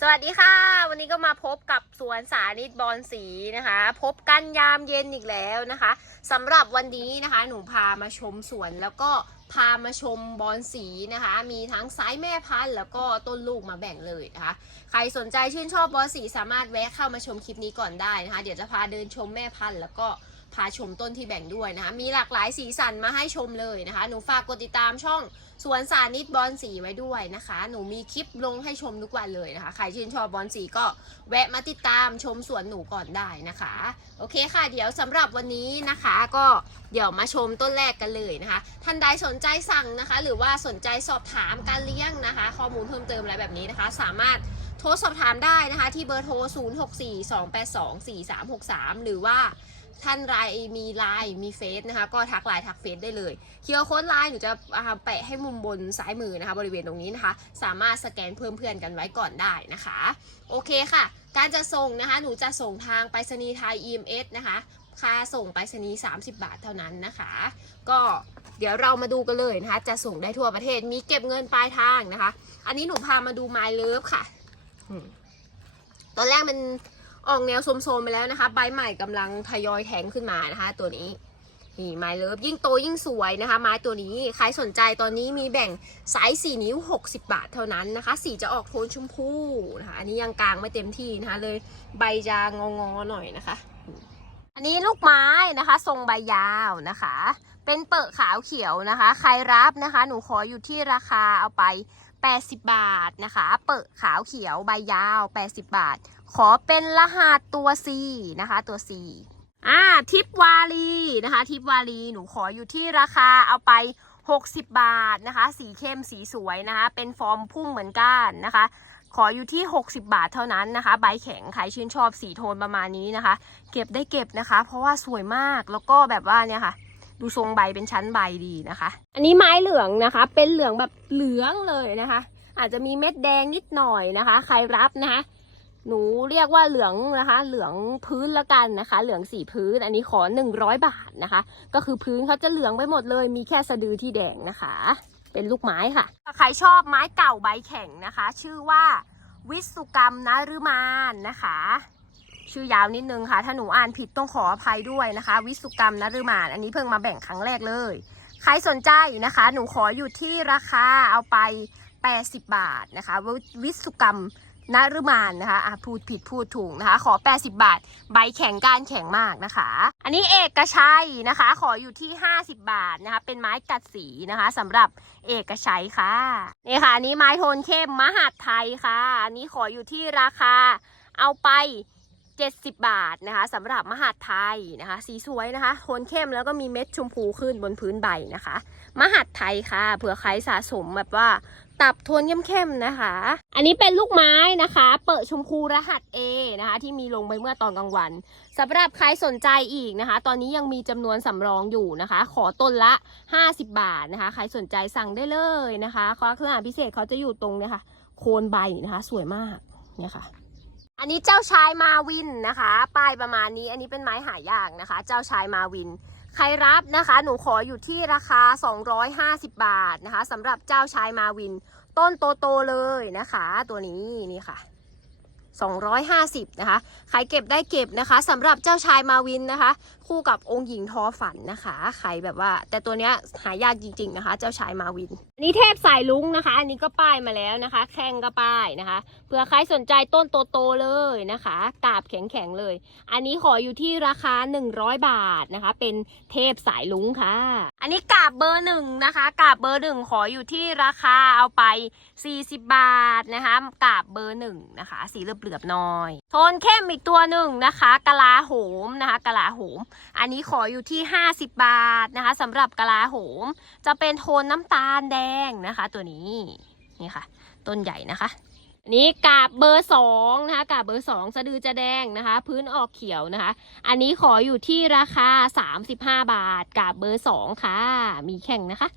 สวัสดีค่ะ วันนี้ก็มาพบกับสวนสาธิตบอลสีนะคะ พบกันยามเย็นอีกแล้วนะคะสำหรับวันนี้นะคะหนูพามาชมสวนแล้วก็พามาชมบอลสีนะคะ มีทั้งไซส์แม่พันธุ์แล้วก็ต้นลูกมาแบ่งเลยนะคะ ใครสนใจชื่นชอบบอลสีสามารถแวะเข้ามาชมคลิปนี้ก่อนได้นะคะ เดี๋ยวจะพาเดินชมแม่พันธุ์แล้วก็พาชมต้นที่แบ่งด้วยนะคะ มีหลากหลายสีสันมาให้ชมเลยนะคะ หนูฝากกดติดตามช่อง สวนสานิตบอลสีไว้ด้วยนะคะ หนูมีคลิปลงให้ชมทุกวันเลยนะคะ ใครชื่นชอบบอลสีก็แวะมาติดตามชมสวนหนูก่อนได้นะคะ โอเคค่ะ เดี๋ยวสำหรับวันนี้นะคะ ก็เดี๋ยวมาชมต้นแรกกันเลยนะคะ ท่านใดสนใจสั่งนะคะ หรือว่าสนใจสอบถามการเลี้ยงนะคะ ข้อมูลเพิ่มเติมอะไรแบบนี้นะคะ สามารถโทรสอบถามได้นะคะ ที่เบอร์โทร 0642824363 หรือว่า ท่านไลน์มีไลน์มีเฟซนะคะ ก็ทักไลน์ทักเฟซได้เลยเคียร์โค้ดไลน์หนูจะแปะให้มุมบนซ้ายมือนะคะ บริเวณตรงนี้นะคะ สามารถสแกนเพิ่มเพื่อนกันไว้ก่อนได้นะคะ โอเคค่ะ การจะส่งนะคะ หนูจะส่งทางไปรษณีย์ไทย EMS นะคะค่าส่งไปรษณีย์30 บาทเท่านั้นนะคะ ก็เดี๋ยวเรามาดูกันเลยนะคะ จะส่งได้ทั่วประเทศมีเก็บเงินปลายทางนะคะ อันนี้หนูพามาดูไมเลิฟค่ะตอนแรกมัน ออกแนวโสมๆไปแล้วนะคะ ใบใหม่กำลังทยอยแทงขึ้นมานะคะ ตัวนี้นี่ไม้เลิฟยิ่งโตยิ่งสวยนะคะ ไม้ตัวนี้ใครสนใจตอนนี้มีแบ่งไซส์4นิ้ว 60 บาทเท่านั้นนะคะ สีจะออกโทนชมพูนะคะอันนี้ยังกลางไม่เต็มที่นะคะ เลยใบจะงองอๆหน่อยนะคะ อันนี้ลูกไม้นะคะ ทรงใบยาวนะคะ เป็นเปิดขาวเขียวนะคะ ใครรับนะคะ หนูขออยู่ที่ราคาเอาไป 80 บาทนะคะ เปิดขาวเขียวใบยาว 80 บาท ขอเป็นรหัสตัว C นะคะ ตัว C อ่าทิปวาลีนะคะ ทิปวาลีหนูขออยู่ที่ราคาเอาไป 60 บาทนะคะ สีเข้มสีสวยนะคะ เป็นฟอร์มพุ่งเหมือนกันนะคะ ขออยู่ที่ 60 บาทเท่านั้นนะคะ ใบแข็งใครชื่นชอบสีโทนประมาณนี้นะคะ เก็บได้เก็บนะคะ เพราะว่าสวยมากแล้วก็แบบว่าเนี่ยค่ะดูทรงใบเป็นชั้นใบดีนะคะ อันนี้ไม้เหลืองนะคะ เป็นเหลืองแบบเหลืองเลยนะคะ อาจจะมีเม็ดแดงนิดหน่อยนะคะ ใครรับนะคะ หนูเรียกว่าเหลืองนะคะ เหลืองพื้นละกันนะคะ เหลืองสีพื้น อันนี้ขอ 100 บาทนะคะ ก็คือพื้นเขาจะเหลืองไปหมดเลย มีแค่สะดือที่แดงนะคะ เป็นลูกไม้ค่ะ ใครชอบไม้เก่าใบแข็งนะคะ ชื่อว่าวิสุกรรมนฤมานนะคะ ชื่อยาวนิดนึงค่ะ ถ้าหนูอ่านผิดต้องขออภัยด้วยนะคะ วิสุกรรมนฤมาน อันนี้เพิ่งมาแบ่งครั้งแรกเลย ใครสนใจนะคะ หนูขออยู่ที่ราคาเอาไป 80 บาทนะคะ วิสุกรรม นฤมานนะคะอะพูดผิดพูดถูกนะคะ ขอ 80 บาท ใบแข็งก้านแข็งมากนะคะ อันนี้เอกชัยนะคะ ขออยู่ที่ 50 บาทนะคะ เป็นไม้กัดสีนะคะสำหรับเอกชัยค่ะนี่ค่ะอันนี้ไม้โทนเข้มมหัดไทยค่ะ อันนี้ขออยู่ที่ราคาเอาไป 70 บาทนะคะสำหรับมหาดไทยนะคะ สีสวยนะคะโทนเข้มแล้วก็มีเม็ดชมพูขึ้นบนพื้นใบนะคะ มหาดไทยค่ะเผื่อใครสะสมแบบว่า ตับโทนเข้มๆนะคะ อันนี้เป็นลูกไม้นะคะ เปิดชมพูรหัส A นะคะ ที่มีลงไปเมื่อตอนกลางวันสำหรับใครสนใจอีกนะคะ ตอนนี้ยังมีจำนวนสำรองอยู่นะคะ ขอต้นละ 50 บาทนะคะ ใครสนใจสั่งได้เลยนะคะลักษณะพิเศษเขาจะอยู่ตรงเนี่ยค่ะ โคนใบนะคะ สวยมากเนี่ยค่ะอันนี้เจ้าชายมาวินนะคะ ป้ายประมาณนี้ อันนี้เป็นไม้หายากนะคะ เจ้าชายมาวิน ใครรับนะคะหนูขออยู่ที่ราคา 250 บาทนะคะสำหรับเจ้าชายมาวิน ต้นโตโตเลยนะคะ ตัวนี้นี่ค่ะ 250นะคะ ใครเก็บได้เก็บนะคะสำหรับเจ้าชายมาวินนะคะ คู่กับองค์หญิงทอฝันนะคะใครแบบว่า แต่ตัวเนี้ยหายากจริง ๆนะคะ เจ้าชายมาวินอันนี้เทพสายลุงนะคะ อันนี้ก็ป้ายมาแล้วนะคะ แข้งก็ป้ายนะคะเผื่อใครสนใจต้นโตๆเลยนะคะกาบแข็งๆเลย อันนี้ขออยู่ที่ราคา 100 บาทนะคะ เป็นเทพสายลุงค่ะ อันนี้กาบเบอร์หนึ่งนะคะ กาบเบอร์หนึ่งขออยู่ที่ราคาเอาไป 40 บาทนะคะ กาบเบอร์หนึ่งนะคะ สีเหลือบๆหน้อยโทนเข้มอีกตัวหนึ่งนะคะกะลาโหมนะคะกะลาโหม อันนี้ขออยู่ที่ 50 บาทนะคะสำหรับกะลาโหม จะเป็นโทนน้ำตาลแดงนะคะ ตัวนี้นี่ค่ะ ต้นใหญ่นะคะนนี้กาบเบอร์สองนะคะกาบเบอร์สองสะดือจะแดงนะคะ พื้นออกเขียวนะคะ อันนี้ขออยู่ที่ราคา 35 บาท กาบเบอร์สองค่ะ มีแข่งนะคะ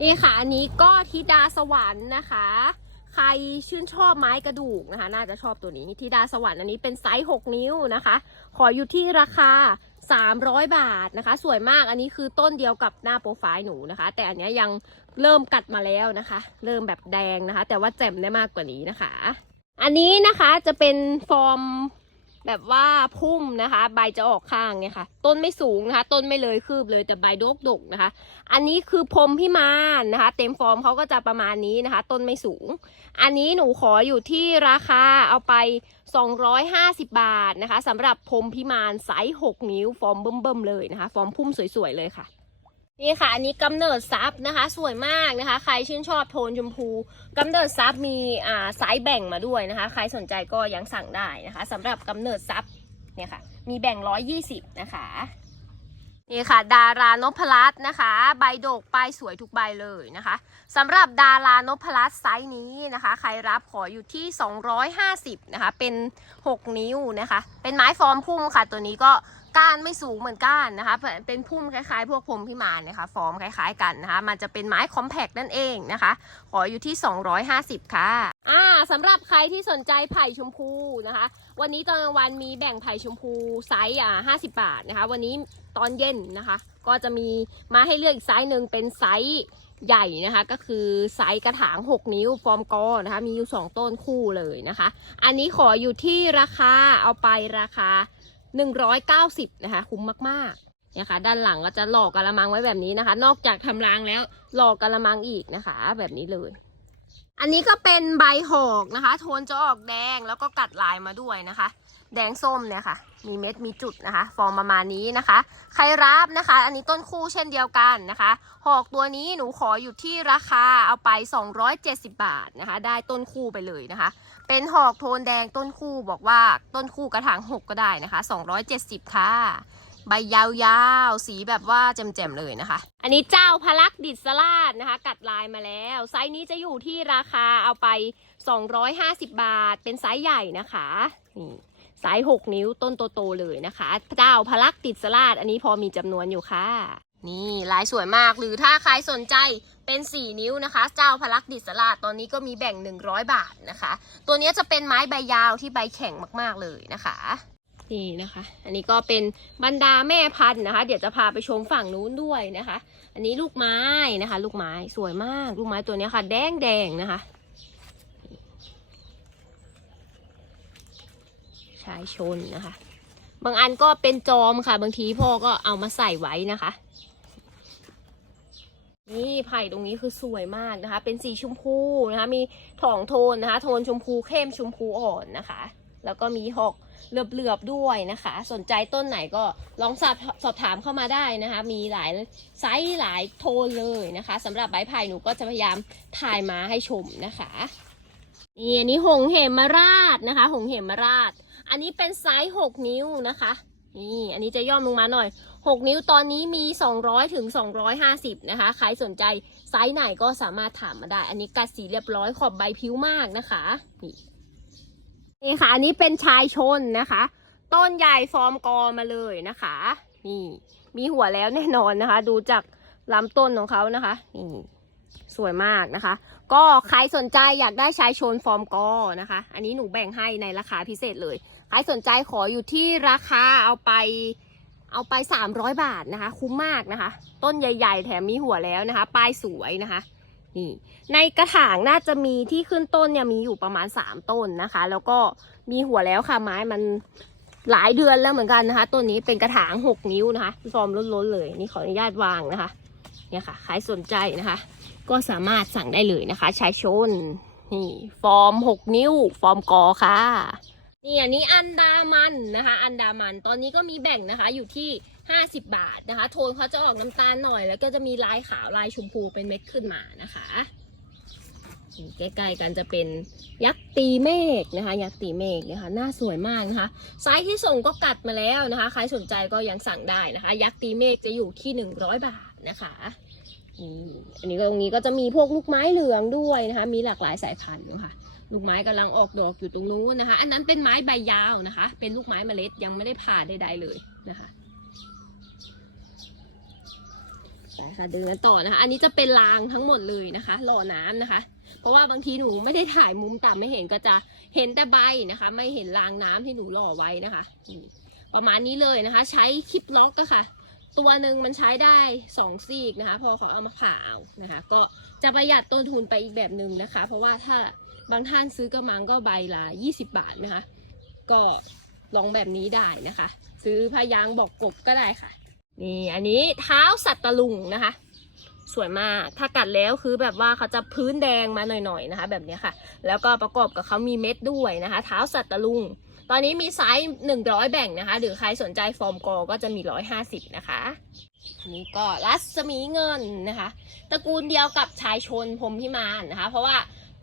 นี่ค่ะ อันนี้ก็ธิดาสวรรค์นะคะ ใครชื่นชอบไม้กระดูกนะคะ น่าจะชอบตัวนี้ธิดาสวรรค์อันนี้เป็นไซส์ 6 นิ้วนะคะ ขออยู่ที่ราคา 300 บาทนะคะ สวยมากอันนี้คือต้นเดียวกับหน้าโปรไฟล์หนูนะคะ แต่อันเนี้ยยังเริ่มกัดมาแล้วนะคะ เริ่มแบบแดงนะคะ แต่ว่าแจ่มได้มากกว่านี้นะคะ อันนี้นะคะจะเป็นฟอร์ม แบบว่าพุ่มนะคะ ใบจะออกข้างเนี่ยค่ะ ต้นไม่สูงนะคะ ต้นไม่เลยคืบเลยแต่ใบดกดกนะคะ อันนี้คือพรมพิมานนะคะ เต็มฟอร์มเขาก็จะประมาณนี้นะคะ ต้นไม่สูง อันนี้หนูขออยู่ที่ราคาเอาไป 250 บาทนะคะสำหรับพรมพิมานไซส์6 นิ้วฟอร์มเบิ่มๆเลยนะคะ ฟอร์มพุ่มสวยๆเลยค่ะ นี่ค่ะ อันนี้กำเนิดซับนะคะ สวยมากนะคะ ใครชื่นชอบโทนชมพูกำเนิดซับมีอ่าไซส์แบ่งมาด้วยนะคะ ใครสนใจก็ยังสั่งได้นะคะสำหรับกำเนิดซับเนี่ยค่ะ มีแบ่ง120นะคะ นี่ค่ะ ดารานพรัตนะคะ ใบโดกปลายสวยทุกใบเลยนะคะสำหรับดารานพรัตไซส์นี้นะคะ ใครรับขออยู่ที่ 250นะคะ เป็น 6 นิ้วนะคะ เป็นไม้ฟอร์มพุ่มค่ะ ตัวนี้ก็ ก้านไม่สูงเหมือนก้านนะคะ เป็นพุ่มคล้ายๆ พวกพรมพิมานนะคะ ฟอร์มคล้ายๆกันนะคะ มันจะเป็นไม้คอมแพกนั่นเองนะคะ ขออยู่ที่ 250 ค่ะ อ่าสำหรับใครที่สนใจไผ่ชมพูนะคะ วันนี้ตอนกลางวันมีแบ่งไผ่ชมพูไซส์อ่า50 บาทนะคะ วันนี้ตอนเย็นนะคะ ก็จะมีมาให้เลือกอีกไซส์หนึ่งเป็นไซส์ใหญ่นะคะก็คือไซส์กระถาง 6 นิ้วฟอร์มกอนะคะ มีอยู่ 2 ต้นคู่เลยนะคะ อันนี้ขออยู่ที่ราคาเอาไปราคา 190นะคะคุ้มมากๆเนี่ยค่ะ ด้านหลังก็จะหลอกกระมังไว้แบบนี้นะคะ นอกจากทำรางแล้วหลอกกระมังอีกนะคะ แบบนี้เลย อันนี้ก็เป็นใบหอกนะคะ โทนจะออกแดงแล้วก็กัดลายมาด้วยนะคะ แดงส้มเนี่ยค่ะ มีเม็ดมีจุดนะคะ ฟอร์มประมาณนี้นะคะ ใครรับนะคะ อันนี้ต้นคู่เช่นเดียวกันนะคะ หอกตัวนี้หนูขออยู่ที่ราคาเอาไป 270 บาทนะคะ ได้ต้นคู่ไปเลยนะคะ เป็นหอกโทนแดงต้นคู่บอกว่าต้นคู่กระถางหกก็ได้นะคะ 270 ค่ะ ใบยาวๆ สีแบบว่าแจ่มๆเลยนะคะ อันนี้เจ้าพลักดิษลาดนะคะ กัดลายมาแล้ว ไซส์นี้จะอยู่ที่ราคาเอาไป 250 บาท เป็นไซส์ใหญ่นะคะนี่ไซส์6นิ้วต้นโตๆเลยนะคะ เจ้าพลักดิษลาด อันนี้พอมีจำนวนอยู่ค่ะ นี่ลายสวยมากหรือถ้าใครสนใจเป็น 4 นิ้วนะคะ เจ้าพลักดิษลาตอนนี้ก็มีแบ่ง 100 บาทนะคะ ตัวนี้จะเป็นไม้ใบยาวที่ใบแข็งมากๆเลยนะคะนี่นะคะ อันนี้ก็เป็นบรรดาแม่พันธุ์นะคะ เดี๋ยวจะพาไปชมฝั่งนู้นด้วยนะคะ อันนี้ลูกไม้นะคะ ลูกไม้สวยมาก ลูกไม้ตัวนี้ค่ะ แดงแดงๆนะคะชายชนนะคะ บางอันก็เป็นจอมค่ะ บางทีพ่อก็เอามาใส่ไว้นะคะ นี่ไผ่ตรงนี้คือสวยมากนะคะ เป็นสีชมพูนะคะ มีถองโทนนะคะ โทนชมพูเข้มชมพูอ่อนนะคะ แล้วก็มีหอกเหลือบๆด้วยนะคะ สนใจต้นไหนก็ลองสอบสอบถามเข้ามาได้นะคะ มีหลายไซส์หลายโทนเลยนะคะสำหรับใบไผ่หนูก็จะพยายามถ่ายมาให้ชมนะคะนี่อันนี้หงเหมราชนะคะ หงเหมราช อันนี้เป็นไซส์6นิ้วนะคะ นี่อันนี้จะย่อมลงมาหน่อย 6 นิ้วตอนนี้มี 200ถึง250 นะคะ ใครสนใจไซส์ไหนก็สามารถถามมาได้ อันนี้กัดสีเรียบร้อยขอบใบผิวมากนะคะนี่นี่ค่ะ อันนี้เป็นชายชนนะคะ ต้นใหญ่ฟอร์มกอมาเลยนะคะ นี่ มีหัวแล้วแน่นอนนะคะ ดูจากลำต้นของเขานะคะนี่สวยมากนะคะ ก็ใครสนใจอยากได้ชายชนฟอร์มกอนะคะ อันนี้หนูแบ่งให้ในราคาพิเศษเลย ใครสนใจขออยู่ที่ราคาเอาไปเอาไป 300 บาทนะคะ คุ้มมากนะคะ ต้นใหญ่ ๆ แถมมีหัวแล้วนะคะ ปลายสวยนะคะนี่ในกระถางน่าจะมีที่ขึ้นต้นเนี่ยมีอยู่ประมาณ 3 ต้นนะคะ แล้วก็มีหัวแล้วค่ะไม้มันหลายเดือนแล้วเหมือนกันนะคะ ต้นนี้เป็นกระถาง 6 นิ้วนะคะฟอร์มล้นๆเลยนี่ขออนุญาตวางนะคะเนี่ยค่ะใครสนใจนะคะ ก็สามารถสั่งได้เลยนะคะชายชนนี่ฟอร์ม 6 นิ้ว ฟอร์มกอค่ะ นี่อันนี้อันดามันนะคะ อันดามันตอนนี้ก็มีแบ่งนะคะอยู่ที่ 50 บาทนะคะ โทนเขาจะออกน้ำตาลหน่อย แล้วก็จะมีลายขาวลายชมพูเป็นเม็ดขึ้นมานะคะใกล้ๆกันจะเป็นยักษ์ตีเมฆนะคะ ยักษ์ตีเมฆนะคะหน้าสวยมากนะคะไซส์ที่ส่งก็กัดมาแล้วนะคะ ใครสนใจก็ยังสั่งได้นะคะ ยักษ์ตีเมฆจะอยู่ที่ 100 บาทนะคะอันนี้ตรงนี้ก็จะมีพวกลูกไม้เหลืองด้วยนะคะ มีหลากหลายสายพันธุ์ค่ะ ลูกไม้กำลังออกดอกอยู่ตรงนู้นนะคะ อันนั้นเป็นไม้ใบยาวนะคะ เป็นลูกไม้เมล็ดยังไม่ได้ผ่าใดๆเลยนะคะไปค่ะเดินกันต่อนะคะ อันนี้จะเป็นรางทั้งหมดเลยนะคะหล่อน้ำนะคะ เพราะว่าบางทีหนูไม่ได้ถ่ายมุมต่ำไม่เห็นก็จะเห็นแต่ใบนะคะ ไม่เห็นรางน้ำที่หนูหล่อไว้นะคะ ประมาณนี้เลยนะคะ ใช้คลิปล็อกก็ค่ะ ตัวหนึ่งมันใช้ได้สองซีกนะคะ พอเขาเอามาผ่าเอานะคะ ก็จะประหยัดต้นทุนไปอีกแบบหนึ่งนะคะ เพราะว่าถ้า บางท่านซื้อกระมังก็ใบละ20 บาทนะคะ ก็ลองแบบนี้ได้นะคะ ซื้อพายางบอกกบก็ได้ค่ะ นี่อันนี้เท้าสัตว์ตะลุงนะคะ สวยมาก ถ้ากัดแล้วคือแบบว่าเขาจะพื้นแดงมาหน่อยๆนะคะ แบบนี้ค่ะ แล้วก็ประกอบกับเขามีเม็ดด้วยนะคะ เท้าสัตว์ตะลุง ตอนนี้มีไซส์100 แบ่งนะคะ หรือใครสนใจฟอร์มกอก็จะมี 150 นะคะนนี้ก็รัศมีเงินนะคะ ตระกูลเดียวกับชายชนพรมพิมานนะคะ เพราะว่า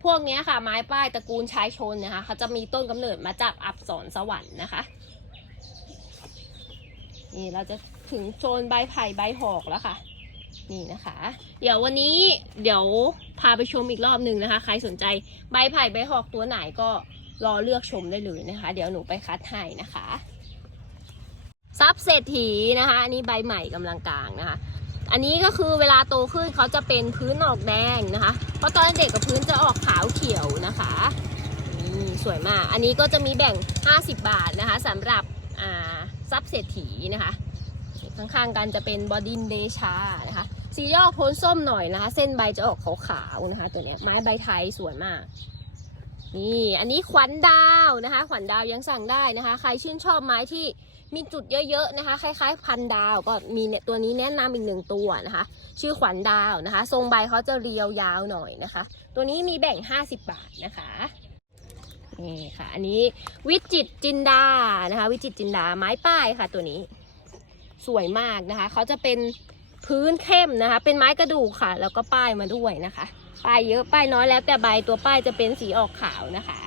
พวกนี้ค่ะไม้ป้ายตระกูลชายชนนะคะเขาจะมีต้นกำเนิดมาจากอับสรสวรรค์นะคะนี่เราจะถึงโซนใบไผ่ใบหอกแล้วค่ะ นี่นะคะ เดี๋ยววันนี้เดี๋ยวพาไปชมอีกรอบหนึ่งนะคะ ใครสนใจใบไผ่ใบหอกตัวไหนก็รอเลือกชมได้เลยนะคะ เดี๋ยวหนูไปคัดให้นะคะซับเศรษฐีนะคะอันนี้ใบใหม่กำลังกลางนะคะ อันนี้ก็คือเวลาโตขึ้นเขาจะเป็นพื้นออกแดงนะคะ เพราะตอนเด็กกับพื้นจะออกขาวเขียวนะคะนี่สวยมาก อันนี้ก็จะมีแบ่ง 50 บาทนะคะสำหรับอ่าซับเศรษฐีนะคะ ข้างๆกันจะเป็นบอดินเดชานะคะสียอกโทนส้มหน่อยนะคะ เส้นใบจะออกขาวๆนะคะ ตัวเนี้ยไม้ใบไทยสวยมาก นี่อันนี้ขวัญดาวนะคะ ขวัญดาวยังสั่งได้นะคะ ใครชื่นชอบไม้ที่มีจุดเยอะๆนะคะ คล้ายๆ พันดาวก็มีเนี่ยตัวนี้แนะนำอีกหนึ่งตัวนะคะ ชื่อขวัญดาวนะคะ ทรงใบเขาจะเรียวยาวหน่อยนะคะ ตัวนี้มีแบ่ง 50 บาทนะคะนี่ค่ะอันนี้วิจิตจินดานะคะ วิจิตจินดาไม้ป้ายค่ะตัวนี้ สวยมากนะคะเขาจะเป็นพื้นเข้มนะคะ เป็นไม้กระดูกค่ะ แล้วก็ป้ายมาด้วยนะคะ ป้ายเยอะป้ายน้อยแล้ว แต่ใบตัวป้ายจะเป็นสีออกขาวนะคะ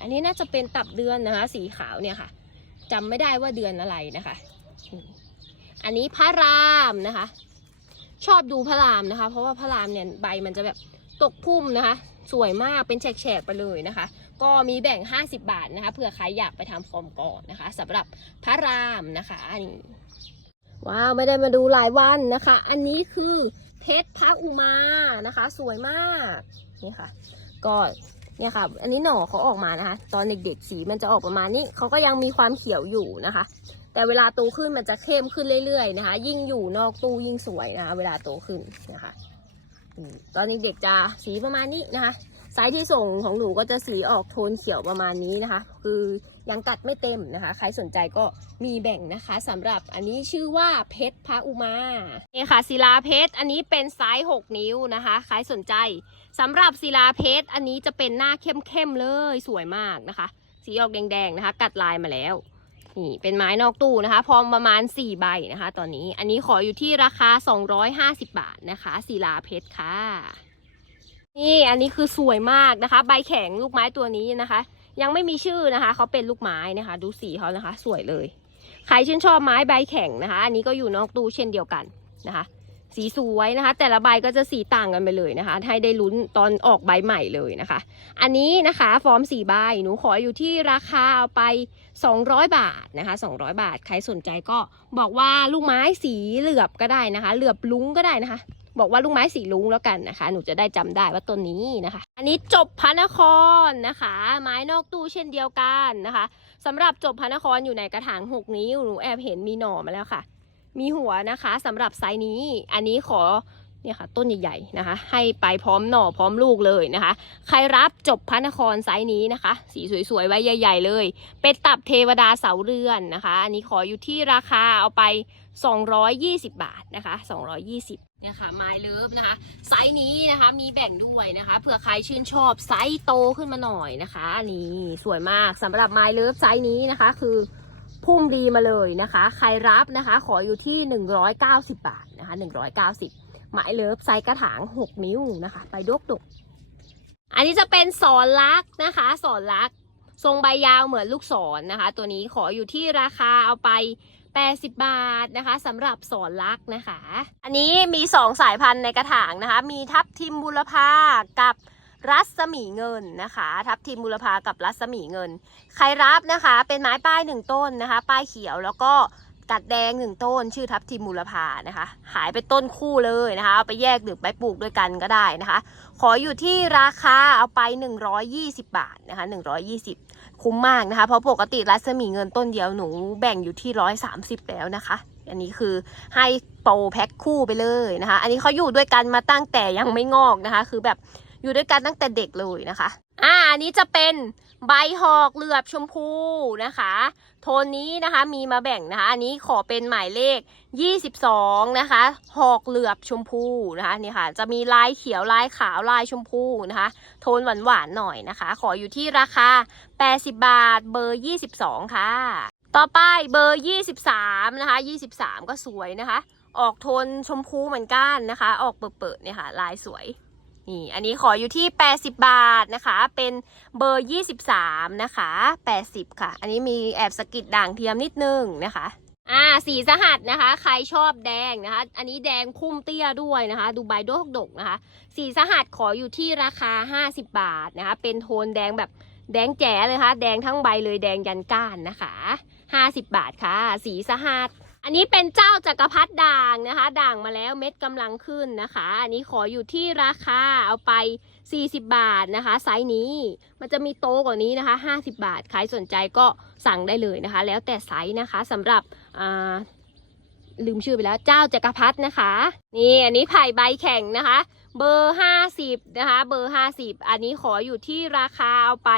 อันนี้น่าจะเป็นตับเดือนนะคะ สีขาวเนี่ยค่ะจำไม่ได้ว่าเดือนอะไรนะคะ อันนี้พระรามนะคะ ชอบดูพระรามนะคะ เพราะว่าพระรามเนี่ยใบมันจะแบบตกพุ่มนะคะ สวยมากเป็นแฉกๆไปเลยนะคะ ก็มีแบ่ง 50 บาทนะคะเผื่อใครอยากไปทำฟอร์มก่อนนะคะสำหรับพระรามนะคะนี่ ว้าวไม่ได้มาดูหลายวันนะคะ อันนี้คือเพชรพระอุมานะคะ สวยมากนี่ค่ะ ก็เนี่ยค่ะ อันนี้หน่อเขาออกมานะคะ ตอนเด็กๆสีมันจะออกประมาณนี้เขาก็ยังมีความเขียวอยู่นะคะ แต่เวลาโตขึ้นมันจะเข้มขึ้นเรื่อยๆนะคะ ยิ่งอยู่นอกตู้ยิ่งสวยนะคะ เวลาโตขึ้นนะคะอืมตอนเด็กๆจะสีประมาณนี้นะคะ ไซส์ที่ส่งของหนูก็จะสีออกโทนเขียวประมาณนี้นะคะ คือยังกัดไม่เต็มนะคะ ใครสนใจก็มีแบ่งนะคะสำหรับอันนี้ชื่อว่าเพชรพระอุมาเนี่ยค่ะศิลาเพชรอันนี้เป็นไซส์6 นิ้วนะคะใครสนใจสำหรับศิลาเพชรอันนี้จะเป็นหน้าเข้มๆเลยสวยมากนะคะ สีออกแดงๆนะคะ กัดลายมาแล้วนี่เป็นไม้นอกตู้นะคะพร้อมประมาณ 4 ใบนะคะ ตอนนี้อันนี้ขออยู่ที่ราคา 250 บาทนะคะศิลาเพชรค่ะ นี่อันนี้คือสวยมากนะคะ ใบแข็งลูกไม้ตัวนี้นะคะ ยังไม่มีชื่อนะคะเขาเป็นลูกไม้นะคะ ดูสีเขานะคะ สวยเลยใครชื่นชอบไม้ใบแข็งนะคะ อันนี้ก็อยู่นอกตู้เช่นเดียวกันนะคะ สีสวยนะคะ แต่ละใบก็จะสีต่างกันไปเลยนะคะ ให้ได้ลุ้นตอนออกใบใหม่เลยนะคะ อันนี้นะคะฟอร์มสี่ใบหนูขออยู่ที่ราคาเอาไป 200 บาทนะคะ 200 บาทใครสนใจก็บอกว่าลูกไม้สีเหลือบก็ได้นะคะ เหลือบลุ้งก็ได้นะคะ บอกว่าลูกไม้สีลุงแล้วกันนะคะ หนูจะได้จำได้ว่าต้นนี้นะคะ อันนี้จบพระนครนะคะ ไม้นอกตู้เช่นเดียวกันนะคะสำหรับจบพระนครอยู่ในกระถาง6นิ้วหนูแอบเห็นมีหน่อมาแล้วค่ะ มีหัวนะคะสำหรับไซส์นี้ อันนี้ขอเนี่ยค่ะต้นใหญ่ๆนะคะ ให้ไปพร้อมหน่อพร้อมลูกเลยนะคะ ใครรับจบพระนครไซส์นี้นะคะ สีสวยๆไว้ใหญ่ ๆ เลย เป็นตับเทวดาเสาเรือนนะคะ อันนี้ขออยู่ที่ราคาเอาไป 220 บาทนะคะ 220 เนี่ยค่ะไม้เลิฟนะคะ ไซส์นี้นะคะมีแบ่งด้วยนะคะเผื่อใครชื่นชอบไซส์โตขึ้นมาหน่อยนะคะนี่สวยมากสำหรับไม้เลิฟไซส์นี้นะคะ คือพุ่มดีมาเลยนะคะ ใครรับนะคะ ขออยู่ที่ 190 บาทนะคะ 190 ไม้เลิฟไซส์กระถาง 6 นิ้วนะคะ ไปดกดกอันนี้จะเป็นสอนลักษ์นะคะสอนลักษ์ทรงใบยาวเหมือนลูกศรนนะคะ ตัวนี้ขออยู่ที่ราคาเอาไป 80 บาทนะคะสำหรับสอนลักนะคะ อันนี้มี 2 สายพันธุ์ในกระถางนะคะ มีทับทิมบุรพากับรัศมีเงินนะคะ ทับทิมบุรพากับรัศมีเงิน ใครรับนะคะเป็นไม้ป้ายหนึ่งต้นนะคะ ป้ายเขียวแล้วก็กัดแดงหนึ่งต้น ชื่อทับทิมบุรพานะคะ หายไปต้นคู่เลยนะคะเอาไปแยกหรือไปปลูกด้วยกันก็ได้นะคะ ขออยู่ที่ราคาเอาไป 120 บาทนะคะ 120 คุ้มมากนะคะ เพราะปกติรัศมีเงินต้นเดียวหนูแบ่งอยู่ที่130แล้วนะคะ อันนี้คือให้โปรแพ็คคู่ไปเลยนะคะ อันนี้เขาอยู่ด้วยกันมาตั้งแต่ยังไม่งอกนะคะ คือแบบอยู่ด้วยกันตั้งแต่เด็กเลยนะคะ อ่าอันนี้จะเป็นใบหอกเหลือบชมพูนะคะ โทนนี้นะคะมีมาแบ่งนะคะ อันนี้ขอเป็นหมายเลข 22 นะคะ หอกเหลือบชมพูนะคะนี่ค่ะ จะมีลายเขียวลายขาวลายชมพูนะคะ โทนหวานๆหน่อยนะคะ ขออยู่ที่ราคา 80 บาท เบอร์ 22 ค่ะ ต่อไปเบอร์ 23 นะคะ 23 ก็สวยนะคะ ออกโทนชมพูเหมือนกันนะคะ ออกเปิดๆเนี่ยค่ะ ลายสวย นี่อันนี้ขออยู่ที่ 80 บาทนะคะ เป็นเบอร์ 23 นะคะ 80 ค่ะ อันนี้มีแอบสกิดด่างเทียมนิดนึงนะคะ อ่า สีสหัสนะคะ ใครชอบแดงนะคะ อันนี้แดงพุ่มเตี้ยด้วยนะคะ ดูใบดกดกนะคะ สีสหัสขออยู่ที่ราคา 50 บาทนะคะ เป็นโทนแดงแบบแดงแจ๋เลยนะคะแดงทั้งใบเลยแดงยันก้านนะคะ 50 บาทค่ะ สีสหัส อันนี้เป็นเจ้าจักรพรรดิด่างนะคะ ด่างมาแล้วเม็ดกำลังขึ้นนะคะ อันนี้ขออยู่ที่ราคาเอาไป 40 บาทนะคะ ไซส์นี้มันจะมีโตกว่านี้นะคะ 50 บาท ใครสนใจก็สั่งได้เลยนะคะ แล้วแต่ไซส์นะคะสำหรับอ่าลืมชื่อไปแล้วเจ้าจักรพรรดินะคะ นี่อันนี้ไผ่ใบแข็งนะคะ เบอร์ 50 นะคะ เบอร์ 50 อันนี้ขออยู่ที่ราคาเอาไป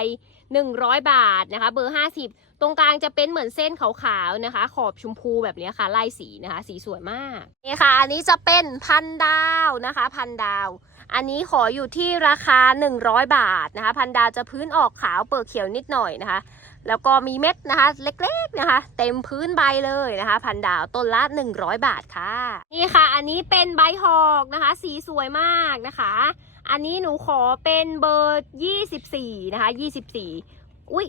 100 บาทนะคะ เบอร์ 50 ตรงกลางจะเป็นเหมือนเส้นขาวๆนะคะ ขอบชมพูแบบนี้ค่ะไล่สีนะคะ สีสวยมากนี่ค่ะ อันนี้จะเป็นพันดาวนะคะพันดาว อันนี้ขออยู่ที่ราคา 100 บาทนะคะ พันดาวจะพื้นออกขาวเปลือกเขียวนิดหน่อยนะคะ แล้วก็มีเม็ดนะคะ เล็กๆนะคะ เต็มพื้นใบเลยนะคะ พันดาวต้นละ 100 บาทค่ะนี่ค่ะ อันนี้เป็นใบหอกนะคะ สีสวยมากนะคะ อันนี้หนูขอเป็นเบอร์24นะคะ24อุ้ย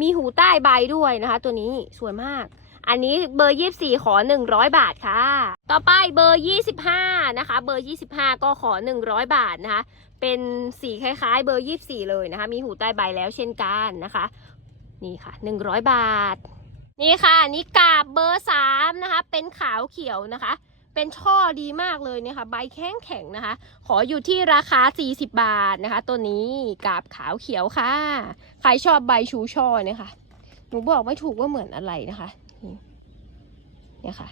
มีหูใต้ใบด้วยนะคะ ตัวนี้สวยมาก อันนี้เบอร์24ขอ100บาทค่ะ ต่อไปเบอร์25นะคะ เบอร์25ก็ขอ100บาทนะคะ เป็นสีคล้ายๆ เบอร์24เลยนะคะ มีหูใต้ใบแล้วเช่นกันนะคะ นี่ค่ะ100บาท นี่ค่ะนนี้กาบเบอร์3นะคะ เป็นขาวเขียวนะคะ เป็นช่อดีมากเลยเนี่ยค่ะใบแข็งแข็งนะคะ ขออยู่ที่ราคา 40 บาทนะคะ ตัวนี้กาบขาวเขียวค่ะ ใครชอบใบชูช่อเนี่ยค่ะหนูบอกไม่ถูกว่าเหมือนอะไรนะคะนี่เนี่ยค่ะ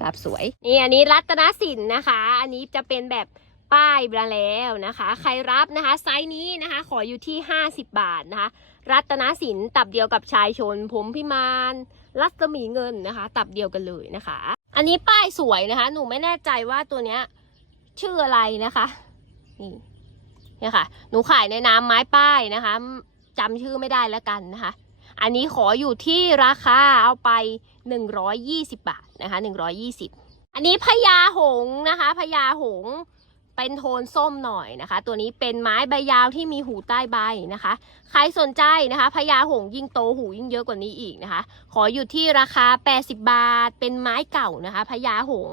กาบสวยนี่อันนี้รัตนสินนะคะ อันนี้จะเป็นแบบป้ายมาแล้วนะคะ ใครรับนะคะไซส์นี้นะคะ ขออยู่ที่ 50 บาทนะคะ รัตนสินตับเดียวกับชายชน ผมพิมาน รัศมีเงินนะคะ ตับเดียวกันเลยนะคะ อันนี้ป้ายสวยนะคะ หนูไม่แน่ใจว่าตัวเนี้ย ชื่ออะไรนะคะ นี่เนี่ยค่ะ หนูขายในน้ำไม้ป้ายนะคะจำชื่อไม่ได้แล้วกันนะคะ อันนี้ขออยู่ที่ราคาเอาไป 120 บาทนะคะ 120 อันนี้พญาหงนะคะพญาหง เป็นโทนส้มหน่อยนะคะ ตัวนี้เป็นไม้ใบยาวที่มีหูใต้ใบนะคะ ใครสนใจนะคะพญาหงยิ่งโตหูยิ่งเยอะกว่านี้อีกนะคะ ขออยู่ที่ราคา 80 บาท เป็นไม้เก่านะคะพญาหง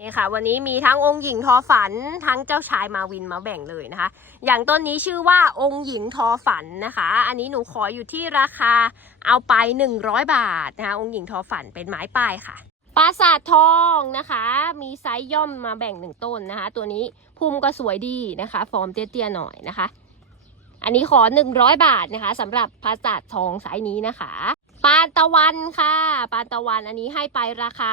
นี่ค่ะ วันนี้มีทั้งองค์หญิงทอฝันทั้งเจ้าชายมาวินมาแบ่งเลยนะคะ อย่างต้นนี้ชื่อว่าองค์หญิงทอฝันนะคะ อันนี้หนูขออยู่ที่ราคาเอาไป 100 บาทนะคะ องค์หญิงทอฝันเป็นไม้ป้ายค่ะ ปราสาททองนะคะ มีไซส์ย่อมมาแบ่งหนึ่งต้นนะคะ ตัวนี้พุ่มก็สวยดีนะคะ ฟอร์มเตี้ยๆหน่อยนะคะ อันนี้ขอ 100 บาทนะคะสำหรับปราสาททองไซส์นี้นะคะ ปานตะวันค่ะ ปานตะวันอันนี้ให้ไปราคา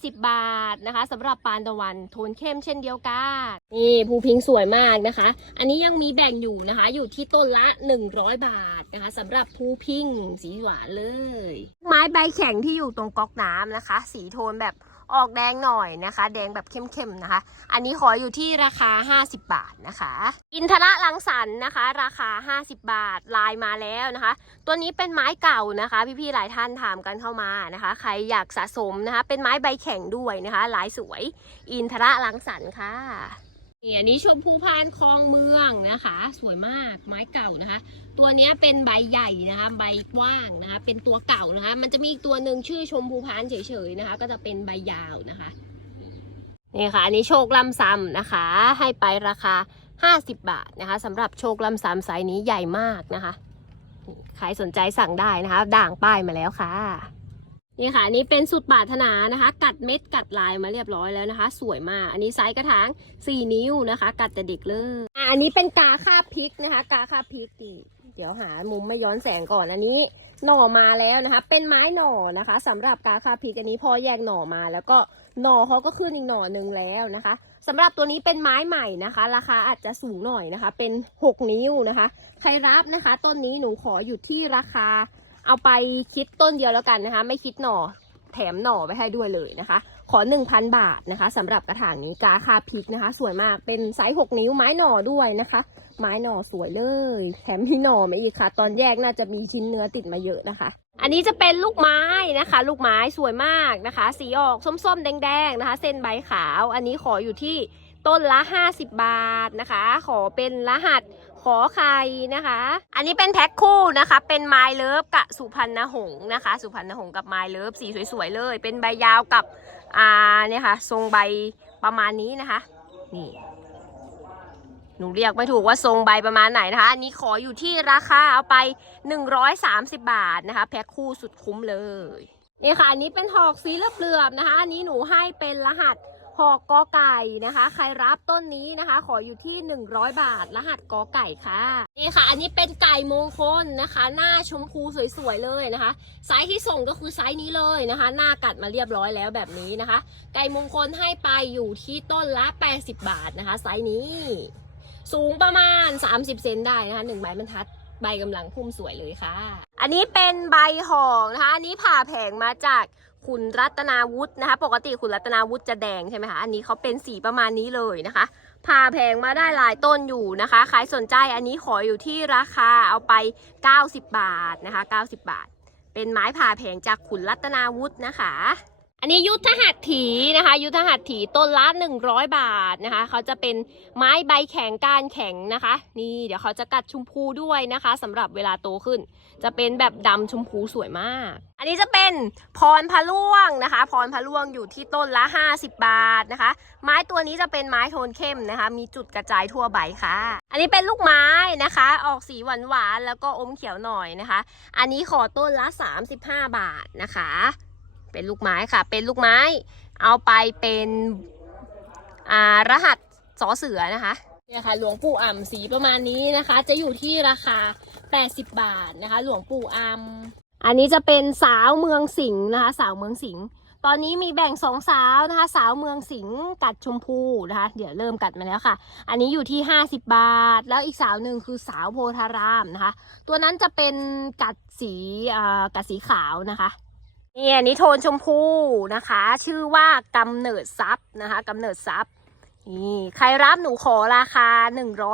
50 บาทนะคะสำหรับปานตะวันโทนเข้มเช่นเดียวกันนี่ภูพิงสวยมากนะคะ อันนี้ยังมีแบ่งอยู่นะคะ อยู่ที่ต้นละ 100 บาทนะคะสำหรับภูพิงสีหวานเลย ไม้ใบแข็งที่อยู่ตรงก๊อกน้ำนะคะ สีโทนแบบ ออกแดงหน่อยนะคะ แดงแบบเข้มๆนะคะ อันนี้ขออยู่ที่ราคา 50 บาทนะคะ อินทระลังสันนะคะ ราคา 50 บาทลายมาแล้วนะคะ ตัวนี้เป็นไม้เก่านะคะ พี่ๆหลายท่านถามกันเข้ามานะคะ ใครอยากสะสมนะคะ เป็นไม้ใบแข็งด้วยนะคะ ลายสวย อินทระลังสันค่ะ นี่อันนี้ชมพูพานคลองเมืองนะคะ สวยมากไม้เก่านะคะ ตัวนี้เป็นใบใหญ่นะคะ ใบกว้างนะคะ เป็นตัวเก่านะคะ มันจะมีอีกตัวหนึ่งชื่อชมพูพานเฉยๆนะคะ ก็จะเป็นใบยาวนะคะนี่ค่ะอันนี้โชคลำซ้ำนะคะ ให้ไปราคา 50 บาทนะคะสำหรับโชคลำซ้ำไซส์นี้ใหญ่มากนะคะใครสนใจสั่งได้นะคะ ด่างป้ายมาแล้วค่ะ นี่ค่ะนี้เป็นสุดปรารถนานะคะ กัดเม็ดกัดลายมาเรียบร้อยแล้วนะคะ สวยมาก อันนี้ไซส์กระถาง 4 นิ้วนะคะ กัดแต่เด็กเลยอะอันนี้เป็นกาคาบพริกนะคะ กาคาบพริกดีเดี๋ยวหามุมไม่ย้อนแสงก่อนอันนี้หน่อมาแล้วนะคะ เป็นไม้หน่อนะคะสำหรับกาคาพริกอันนี้พอแยกหน่อมา แล้วก็หน่อเขาก็ขึ้นอีกหน่อหนึ่งแล้วนะคะสำหรับตัวนี้เป็นไม้ใหม่นะคะ ราคาอาจจะสูงหน่อยนะคะ เป็น 6 นิ้วนะคะ ใครรับนะคะ ต้นนี้หนูขออยู่ที่ราคา เอาไปคิดต้นเดียวแล้วกันนะคะ ไม่คิดหน่อแถมหน่อไปให้ด้วยเลยนะคะ ขอ 1,000 บาทนะคะสำหรับกระถางนี้กาคาพริกนะคะ สวยมากเป็นไซส์6 นิ้วไม้หน่อด้วยนะคะ ไม้หน่อสวยเลย แถมมีหน่อมาอีกค่ะ ตอนแยกน่าจะมีชิ้นเนื้อติดมาเยอะนะคะ อันนี้จะเป็นลูกไม้นะคะ ลูกไม้สวยมากนะคะ สีออกส้มๆ แดงๆนะคะ เส้นใบขาว อันนี้ขออยู่ที่ต้นละ 50 บาทนะคะ ขอเป็นรหัส ขอไข่นะคะ อันนี้เป็นแพ็คคู่นะคะ เป็นไม้เลิฟกับสุพรรณหงส์นะคะ สุพรรณหงส์กับไม้เลิฟสีสวยๆเลย เป็นใบยาวกับอ่าเนี่ยค่ะ ทรงใบประมาณนี้นะคะ นี่ หนูเรียกไม่ถูกว่าทรงใบประมาณไหนนะคะ อันนี้ขออยู่ที่ราคาเอาไป 130 บาทนะคะ แพ็คคู่สุดคุ้มเลย นี่ค่ะ อันนี้เป็นหอกสีเหลือบๆนะคะ อันนี้หนูให้เป็นรหัส หอกกอไก่นะคะ ใครรับต้นนี้นะคะ ขออยู่ที่ 100 บาท รหัสกอไก่ค่ะ นี่ค่ะ อันนี้เป็นไก่มงคลนะคะ หน้าชมพูสวยๆเลยนะคะ ไซส์ที่ส่งก็คือไซส์นี้เลยนะคะ หน้ากัดมาเรียบร้อยแล้วแบบนี้นะคะ ไก่มงคลให้ไปอยู่ที่ต้นละ 80 บาทนะคะ ไซส์นี้ สูงประมาณ 30 เซนได้นะคะหนึ่งใบบรรทัดใบกำลังพุ่มสวยเลยค่ะ อันนี้เป็นใบหอกนะคะ อันนี้ผ่าแผงมาจาก ขุนรัตนาวุฒินะคะ ปกติขุนรัตนาวุฒิจะแดงใช่ไหมคะ อันนี้เขาเป็นสีประมาณนี้เลยนะคะผ่าแผงมาได้หลายต้นอยู่นะคะ ใครสนใจอันนี้ขออยู่ที่ราคาเอาไป 90 บาทนะคะ 90 บาท เป็นไม้ผ่าแผงจากขุนรัตนาวุฒินะคะ อันนี้ยุทธหัตถีนะคะ ยุทธหัตถีต้นละ100 บาทนะคะ เขาจะเป็นไม้ใบแข็งก้านแข็งนะคะ นี่เดี๋ยวเขาจะกัดชมพูด้วยนะคะสำหรับเวลาโตขึ้น จะเป็นแบบดำชมพูสวยมาก อันนี้จะเป็นพรพะล่วงนะคะ พรพะล่วงอยู่ที่ต้นละ 50 บาทนะคะ ไม้ตัวนี้จะเป็นไม้โทนเข้มนะคะ มีจุดกระจายทั่วใบค่ะ อันนี้เป็นลูกไม้นะคะ ออกสีหวานหวานๆแล้วก็อมเขียวหน่อยนะคะ อันนี้ขอต้นละ 35 บาทนะคะ เป็นลูกไม้ค่ะ เป็นลูกไม้ เอาไปเป็นอ่ารหัสสอเสือนะคะเนี่ยค่ะหลวงปู่อ่ำสีประมาณนี้นะคะ จะอยู่ที่ราคา 80 บาทนะคะ หลวงปู่อ่ำอันนี้จะเป็นสาวเมืองสิงห์นะคะ สาวเมืองสิงห์ตอนนี้มีแบ่งสองสาวนะคะ สาวเมืองสิงห์กัดชมพูนะคะ เดี๋ยวเริ่มกัดมาแล้วค่ะ อันนี้อยู่ที่ 50 บาท แล้วอีกสาวหนึ่งคือสาวโพธารามนะคะ ตัวนั้นจะเป็นกัดสีอ่ากัดสีขาวนะคะ นี่อันนี้โทนชมพูนะคะ ชื่อว่ากำเนิดทรัพย์นะคะกำเนิดทรัพย์นี่ใครรับหนูขอราคา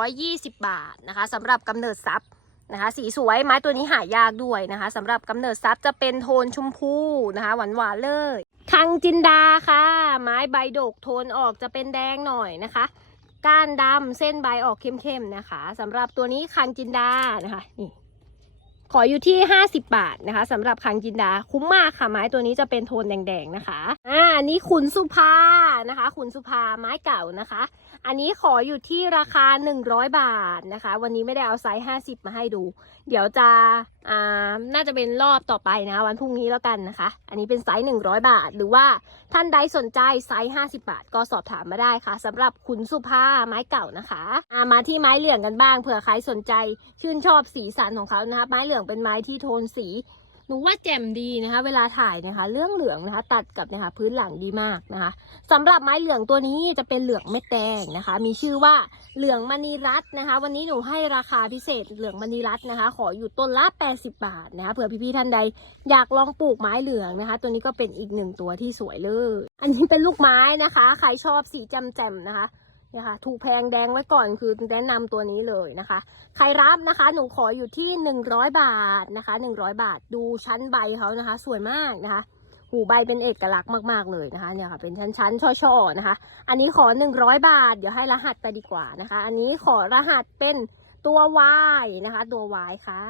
120 บาทนะคะสำหรับกำเนิดทรัพย์นะคะ สีสวยไม้ตัวนี้หายากด้วยนะคะสำหรับกำเนิดทรัพย์จะเป็นโทนชมพูนะคะหวานหวานๆเลยคังจินดาค่ะ ไม้ใบดกโทนออกจะเป็นแดงหน่อยนะคะ ก้านดำเส้นใบออกเข้มๆนะคะสำหรับตัวนี้คังจินดานะคะนี่ ขออยู่ที่ 50 บาทนะคะสำหรับคังจินดาคุ้มมากค่ะไม้ตัวนี้จะเป็นโทนแดงๆนะคะอ่านนี้ขุนสุภานะคะ ขุนสุภาไม้เก่านะคะ อันนี้ขออยู่ที่ราคา 100 บาทนะคะ วันนี้ไม่ได้เอาไซส์ 50 มาให้ดู เดี๋ยวจะอ่าน่าจะเป็นรอบต่อไปนะ วันพรุ่งนี้แล้วกันนะคะ อันนี้เป็นไซส์ 100 บาท หรือว่าท่านใดสนใจไซส์ 50 บาท ก็สอบถามมาได้ค่ะสำหรับขุนสุภาไม้เก่านะคะามาที่ไม้เหลืองกันบ้างเผื่อใครสนใจชื่นชอบสีสันของเขานะคะไม้เหลืองเป็นไม้ที่โทนสี หนูว่าแจ่มดีนะคะ เวลาถ่ายนะคะ เรื่องเหลืองนะคะ ตัดกับนะคะ พื้นหลังดีมากนะคะสำหรับไม้เหลืองตัวนี้จะเป็นเหลืองเม็ดแดงนะคะ มีชื่อว่าเหลืองมณีรัตน์นะคะ วันนี้หนูให้ราคาพิเศษเหลืองมณีรัตน์นะคะ ขออยู่ต้นละ 80 บาทนะคะเผื่อพี่ๆท่านใด อยากลองปลูกไม้เหลืองนะคะ ตัวนี้ก็เป็นอีกหนึ่งตัวที่สวยเลย อันนี้เป็นลูกไม้นะคะ ใครชอบสีแจ่มๆนะคะ เนี่ยค่ะ ถูกแพงแดงไว้ก่อนคือแนะนำตัวนี้เลยนะคะ ใครรับนะคะ หนูขออยู่ที่ 100 บาทนะคะ 100 บาทดูชั้นใบเขานะคะ สวยมากนะคะ หูใบเป็นเอกลักษณ์มากๆเลยนะคะเนี่ยค่ะเป็นชั้นๆช่อๆนะคะ อันนี้ขอ 100 บาท เดี๋ยวให้รหัสไปดีกว่านะคะ อันนี้ขอรหัสเป็นตัว Y นะคะ ตัว Y ค่ะ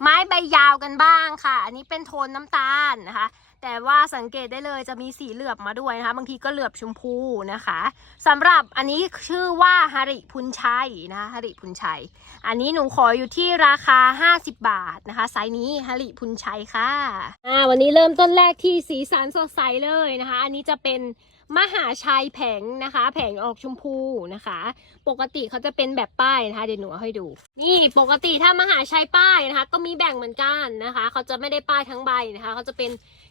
ไม้ใบยาวกันบ้างค่ะ อันนี้เป็นโทนน้ำตาลนะคะ แต่ว่าสังเกตได้เลยจะมีสีเหลือบมาด้วยนะคะ บางทีก็เหลือบชมพูนะคะสำหรับอันนี้ชื่อว่าฮาริพุนชัยนะคะฮาริพุนชัย อันนี้หนูขออยู่ที่ราคา 50 บาทนะคะไซส์นี้ฮาริพุนชัยค่ะอ่าวันนี้เริ่มต้นแรกที่สีสันสดใสเลยนะคะ อันนี้จะเป็นมหาชัยแผงนะคะ แผงออกชมพูนะคะ ปกติเขาจะเป็นแบบป้ายนะคะเดี๋ยวหนูให้ดู นี่ปกติถ้ามหาชัยป้ายนะคะ ก็มีแบ่งเหมือนกันนะคะเขาจะไม่ได้ป้ายทั้งใบนะคะเขาจะเป็น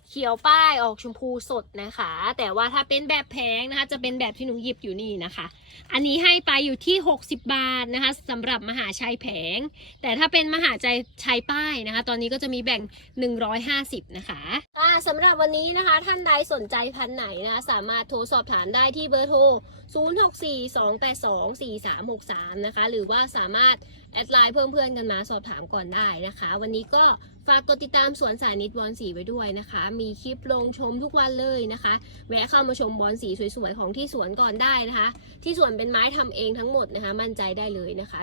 เขียวป้ายออกชมพูสดนะคะ แต่ว่าถ้าเป็นแบบแผงนะคะ จะเป็นแบบที่หนูหยิบอยู่นี่นะคะ อันนี้ให้ไปอยู่ที่ 60 บาทนะคะสำหรับมหาชัยแผง แต่ถ้าเป็นมหาใจชัยป้ายนะคะ ตอนนี้ก็จะมีแบ่ง 150 นะคะอ่าสำหรับวันนี้นะคะท่านใดสนใจพันไหนนะคะสามารถโทรสอบถามได้ที่เบอร์โทร 0642824363 นะคะ หรือว่าสามารถ แอดไลน์เพิ่มเพื่อนกันมาสอบถามก่อนได้นะคะ วันนี้ก็ฝากกดติดตามสวนสายนิดบอลสีไว้ด้วยนะคะ มีคลิปลงชมทุกวันเลยนะคะ แวะเข้ามาชมบอลสีสวยๆของที่สวนก่อนได้นะคะ ที่สวนเป็นไม้ทำเองทั้งหมดนะคะ มั่นใจได้เลยนะคะ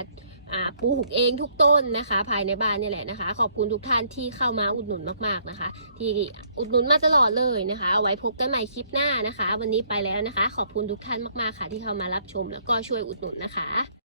ปลูกเองทุกต้นนะคะ ภายในบ้านนี่แหละนะคะ ขอบคุณทุกท่านที่เข้ามาอุดหนุนมากๆนะคะ ที่อุดหนุนมาตลอดเลยนะคะเอาไว้พบกันใหม่คลิปหน้านะคะ วันนี้ไปแล้วนะคะ ขอบคุณทุกท่านมากๆค่ะ ที่เข้ามารับชมแล้วก็ช่วยอุดหนุนนะคะ